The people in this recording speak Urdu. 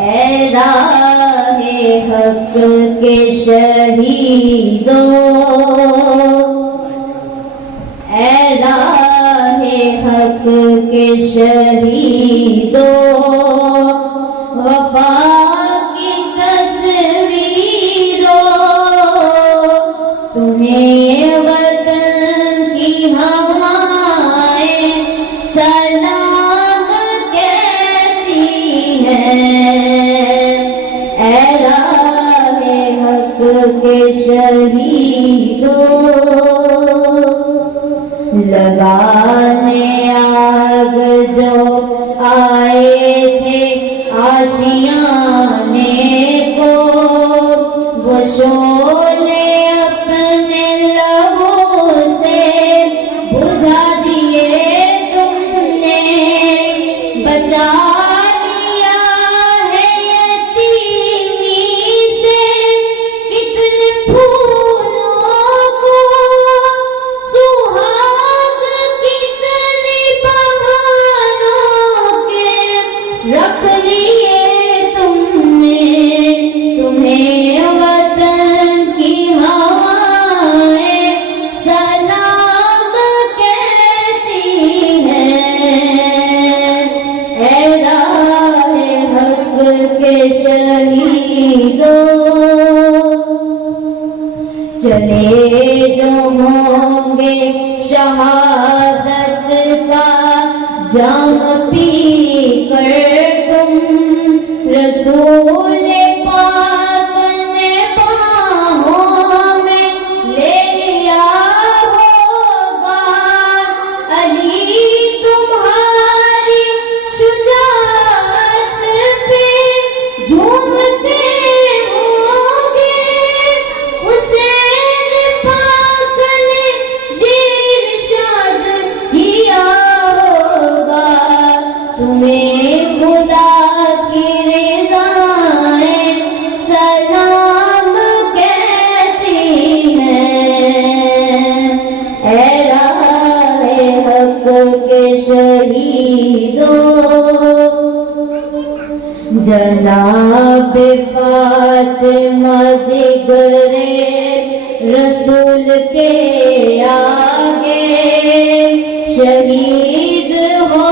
اے راہ حق کے شہیدوں، اے راہ حق کے شہیدوں، وفا کی تصویروں، تمہیں وطن کی ہوائیں سلام کہتی ہیں۔ اے راہ حق کے شہیدوں، لگانے آگ جو آئے تھے آشیانے کو، وہ شعلے اپنے لبوں سے بجھا دیے تم نے، بچا لیا ہے یتیمی سے کتنے پھولوں کو، سہاگ کتنی بہاروں کے رکھ لیے تم نے، تمہیں وطن کی ہوائیں سلام کہتی ہیں۔ اے راہ حق کے شہیدوں، چلے جو ہوں گے شہادت کا جام پی کر تم، رسول پاک نے باہوں میں لے لیا ہوگا، علی تمہاری شجاعت پہ جھومتے ہوں گے، حسین پاک نے یہ ارشاد کیا ہوگا، تمہیں خدا کی رضائیں سلام کہتی ہیں۔ اے راہ حق کے شہیدوں، جناب فاطمہ جگر رسول کے آگے شہید ہو